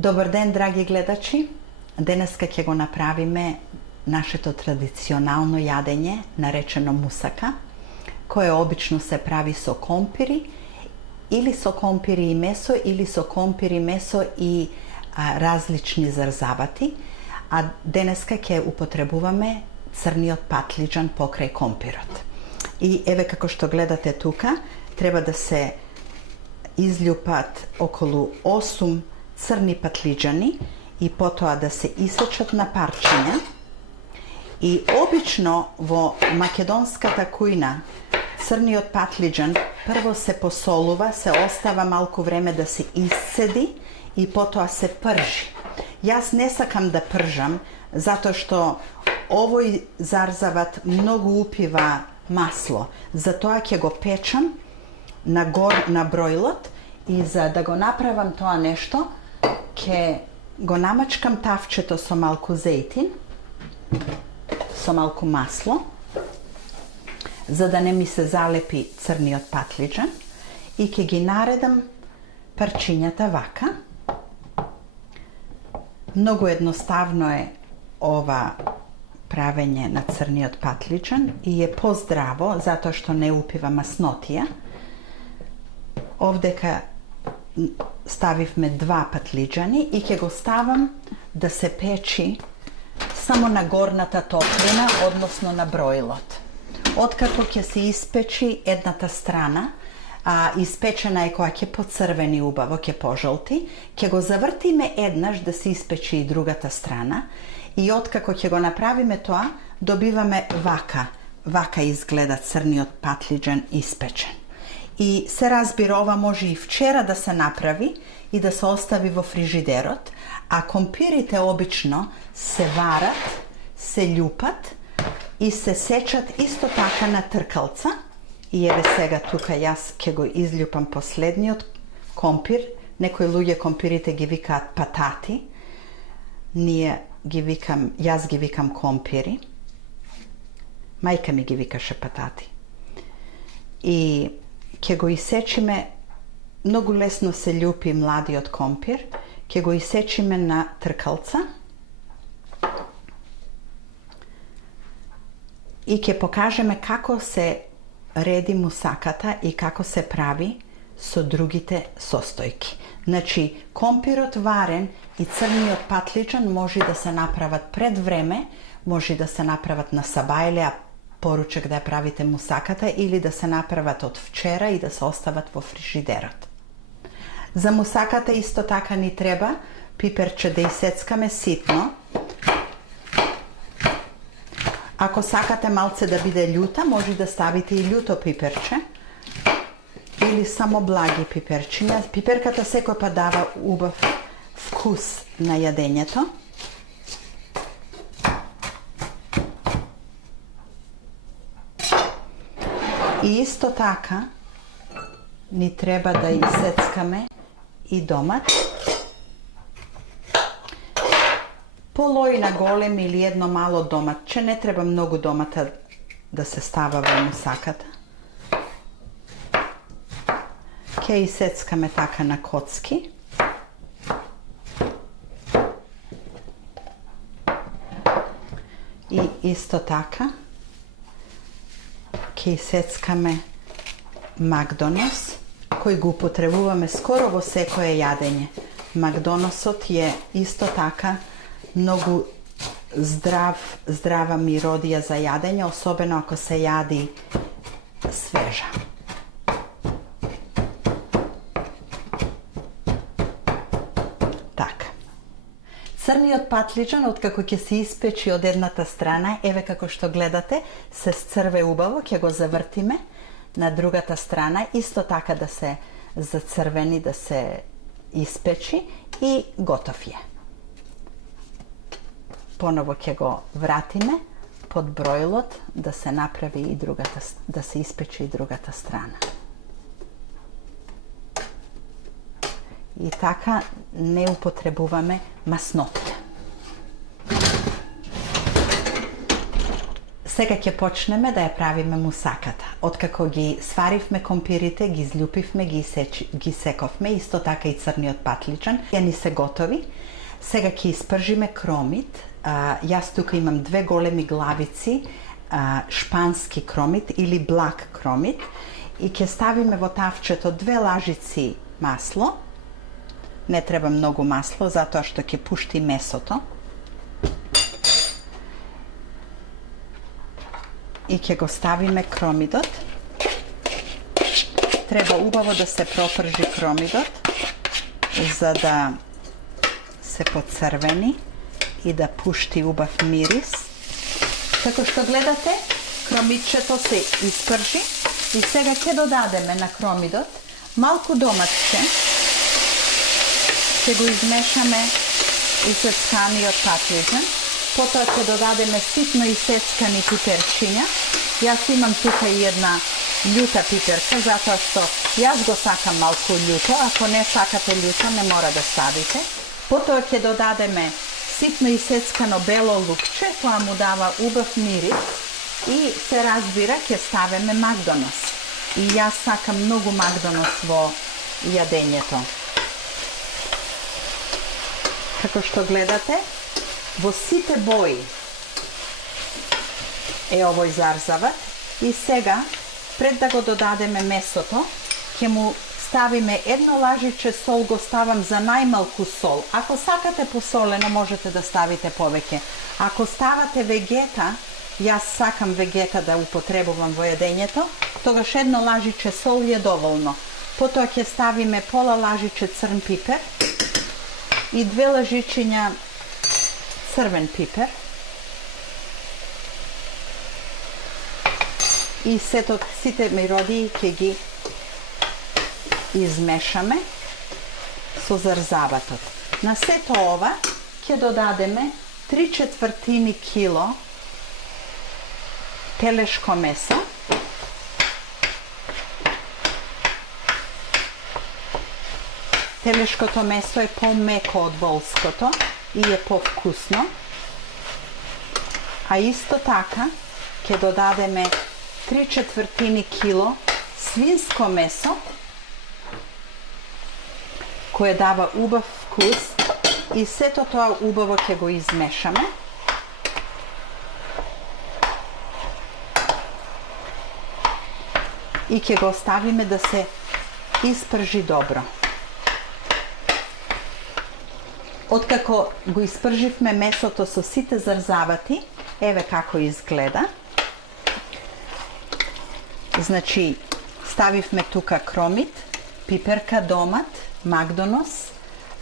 Добар ден, драги гледачи! Денеска ќе го направиме нашето традиционално јадење, наречено мусака, кое обично се прави со компири, или со компири и месо, или со компири, месо и различни зарзавати, а денеска ќе употребуваме црниот патлиџан покрај компирот. И еве како што гледате тука, треба да се изљупат околу 8 црни патлиџани и потоа да се исечат на парчиња. И обично во македонската кујна црниот патлиџан прво се посолува, се остава малку време да се исцеди и потоа се пржи. Јас не сакам да пржам, затоа што овој зарзават многу упива масло. Затоа ќе го печам на бројлот и за да го направам тоа нешто, ќе го намачкам тавчето со малку зејтин, со малку масло, за да не ми се залепи црниот патлиџан, и ќе ги наредам парчињата вака. Многу едноставно е ова правење на црниот патлиџан и е поздраво, затоа што не упива маснотија. Овдека ставивме 2 патлиџани и ќе го ставам да се печи само на горната топлина, односно на бројлот. Откако ќе се испечи едната страна, испечена е кога ќе поцрвени убаво, ќе пожолти, ќе го завртиме еднаш да се испечи и другата страна, и откако ќе го направиме тоа, добиваме вака изгледа црниот патлиџан испечен. И се разбира, ова може и вчера да се направи и да се остави во фрижидерот, а компирите обично се варат, се љупат и се сечат исто така на тркалца. И еве сега тука јас ќе го изљупам последниот компир. Некои луѓе компирите ги викаат патати. Јас ги викам компири. Мајка ми ги викаше патати. И ќе го исечиме, многу лесно се љупи младиот компир, ќе го исечиме на тркалца и ќе покажеме како се реди мусаката и како се прави со другите состојки. Значи, компирот варен и црниот патлиџан може да се направат пред време, може да се направат на сабајле, поручек да ја правите мусаката, или да се направат од вчера и да се остават во фрижидерот. За мусаката исто така ни треба пиперче да исецкаме ситно. Ако сакате малце да биде љута, може да ставите и љуто пиперче или само благи пиперчиња. Пиперката секој па дава убав вкус на јадењето. И исто така ни треба да исецкаме и домат. Полојна голем или едно мало доматче, не треба многу домата да се става во мусаката. Ќе исецкаме така на коцки. И исто така ќе исецкаме Макдонос, кој го употребуваме скоро во секое јадење. Макдоносот е исто така многу здрава миродија за јадење, особено ако се јади свежа. Така. Црниот патлиџан, откако ќе се испечи од едната страна, еве како што гледате, се сцрве убаво, ќе го завртиме на другата страна, исто така да се зацрвени, да се испечи и готов е. Поново ќе го вратиме под бројлот да се направи и другата, да се испече и другата страна. И така не употребуваме маснотија. Сега ќе почнеме да ја правиме мусаката. Откако ги сваривме компирите, ги изљупивме, ги сековме, исто така и црниот патличан, ја ни се готови. Сега ќе испржиме кромит. Јас тука имам 2 големи главици шпански кромит или блак кромит и ќе ставиме во тавчето 2 лажици масло. Не треба многу масло, затоа што ќе пушти месото. И ќе го ставиме кромидот. Треба убаво да се пропржи кромидот, за да се поцрвени и да пушти убав мирис. Како што гледате, кромидчето се испржи и сега ќе додадеме на кромидот малку доматче. Ќе го измешаме исецканиот патличан. Потоа ќе додадеме ситно исецкани пиперчиња. Јас имам тука и една љута пиперка, затоа што јас го сакам малку љуто. Ако не сакате љуто, не мора да ставите. Потоа ќе додадеме ситно исецкано бело лукче, тоа му дава убав мирис и се разбира ќе ставиме макдонос. И јас сакам многу макдонос во јадењето. Како што гледате, во сите бои е овој зарзават и сега, пред да го додадеме месото, ќе му ставиме 1 лажиче сол, го ставам за најмалку сол. Ако сакате посолено, можете да ставите повеќе. Ако ставате вегета, јас сакам вегета да употребувам во јадењето, тогаш 1 лажиче сол е доволно. Потоа ќе ставиме пола лажиче црн пипер и 2 лажичиња црвен пипер. И сите миродии ќе ги измешаме со зарзаватот. На сето ова ќе додадеме 3/4 кило телешко месо. Телешкото месо е помеко од волското и е повкусно. А исто така ќе додадеме 3/4 кило свинско месо, кое дава убав вкус и сето тоа убаво ќе го измешаме. И ќе го оставиме да се испржи добро. Откако го испрживме месото со сите зарзавати, еве како изгледа. Значи, ставивме тука кромит, пиперка домат, макдонос,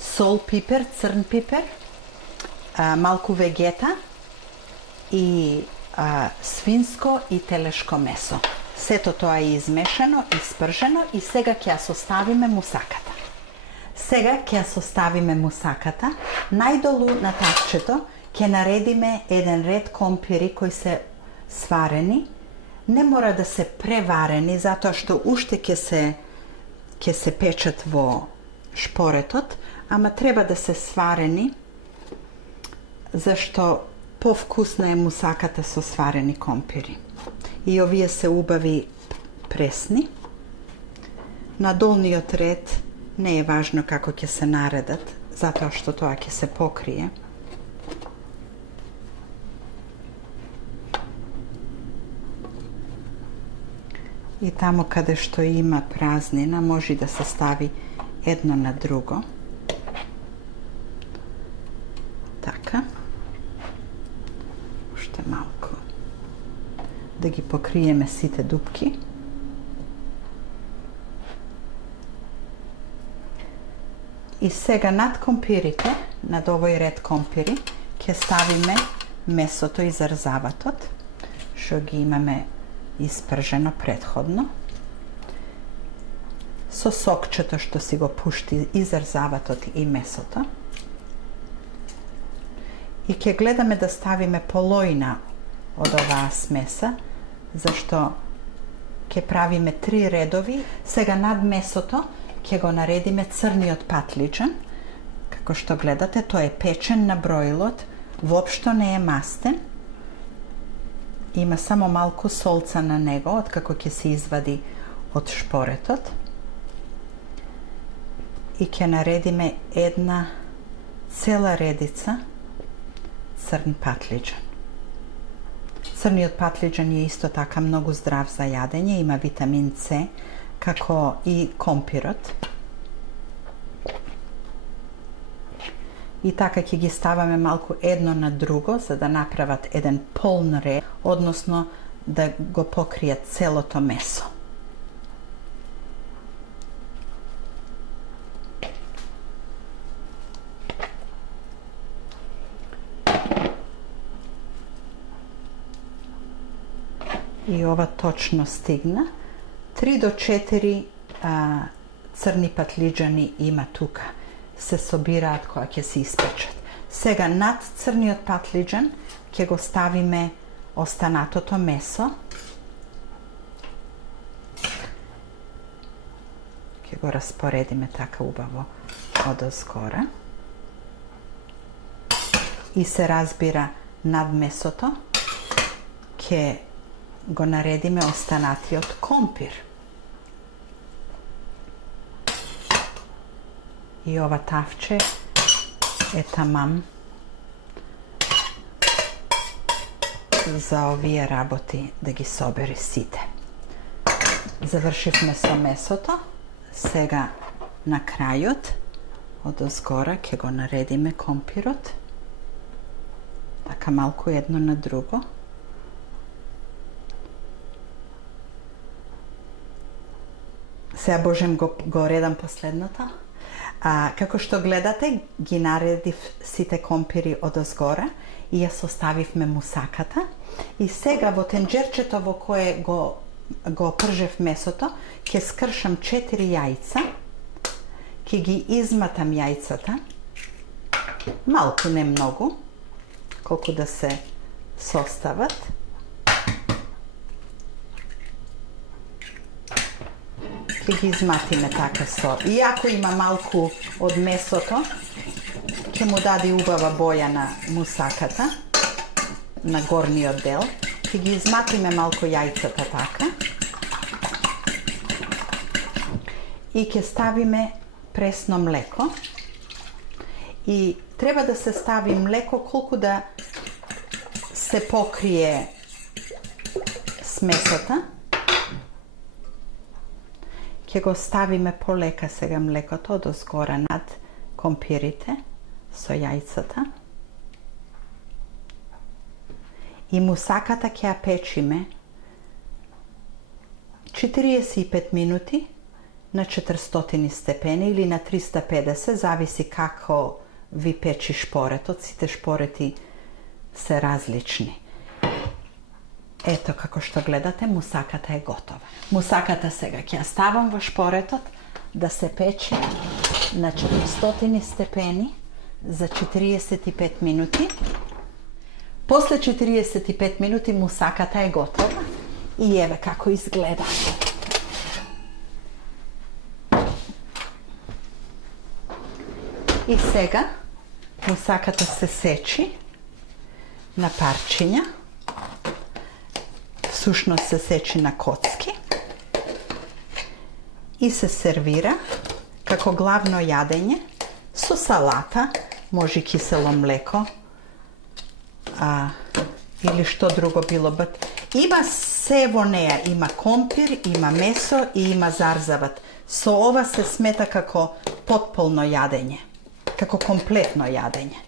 сол, пипер, црн пипер, малку вегета и свинско и телешко месо. Сето тоа е измешано, испржено и сега ќе ја составиме мусаката. Сега ќе ја составиме мусаката. Најдолу на тавчето ќе наредиме еден ред компири кои се сварени. Не мора да се преварени, затоа што уште ќе се печат во шпоретот, ама треба да се сварени, зашто повкусна е мусаката со сварени компири. И овие се убави пресни. На долниот ред не е важно како ќе се наредат, затоа што тоа ќе се покрие. И тамо каде што има празнина, може да се стави едно на друго. Така. Уште малку. Да ги покриеме сите дупки. И сега над компирите, над овој ред компири, ќе ставиме месото и зарзаватот, што ги имаме испржено предходно. Со сокчето што си го пушти и зарзаватот и месото. И ќе гледаме да ставиме полојна од оваа смеса, зашто ќе правиме 3 редови. Сега над месото ќе го наредиме црниот патличан. Како што гледате, тој е печен на броилот, воопшто не е мастен. Ima samo malku solca na него, откако ќе се извади од шпоретот. И ќе наредиме една цела редица црн патлиџан. Црниот патлиџан е исто така многу здрав за јадење, има витамин С, како и компирот. И така ќе ги ставаме малку едно на друго, за да направат еден полн ред, односно да го покријат целото месо. И ова точно стигна. 3 до 4 црни патлиџани има тука. Се собираат кога ќе се испечат. Сега над црниот патлиџан ќе го ставиме останатото месо. Ќе го распоредиме така убаво одозгора. И се разбира над месото ќе го наредиме останатиот компир. И ова тавче е тамам за овие работи да ги собере сите. Завршивме со месото. Сега на крајот одозгора ќе го наредиме компирот. Така малку едно на друго. Сега Божем го редам последното. Како што гледате, ги наредив сите компири одозгора и ја составивме мусаката. И сега во тенџерчето во кое го пржев месото, ќе скршам 4 јајца, ќе ги изматам јајцата, малку, не многу, колку да се состават. Ќе ги изматиме така со. И ако има малку од месото, ќе му даде убава боја на мусаката, на горниот дел. Ќе ги изматиме малку јајцата така. И ќе ставиме пресно млеко. И треба да се стави млеко колку да се покрие смесата. Ќе го ставиме полека сега млекото одозгора над компирите со јајцата. И мусаката ќе ја печиме 45 минути на 400 степени или на 350, зависи како ви печи шпоретот. Сите шпорети се различни. Ето, како што гледате, мусаката е готова. Мусаката сега ќе ја ставам во шпоретот да се пече на 400 степени за 45 минути. После 45 минути мусаката е готова и еве како изгледа. И сега мусаката се сечи на парчиња. Всушност се сечи на коцки и се сервира како главно јадење со салата, може кисело млеко или што друго било. Има се во неја, има компир, има месо и има зарзават. Со ова се смета како потполно јадење, како комплетно јадење.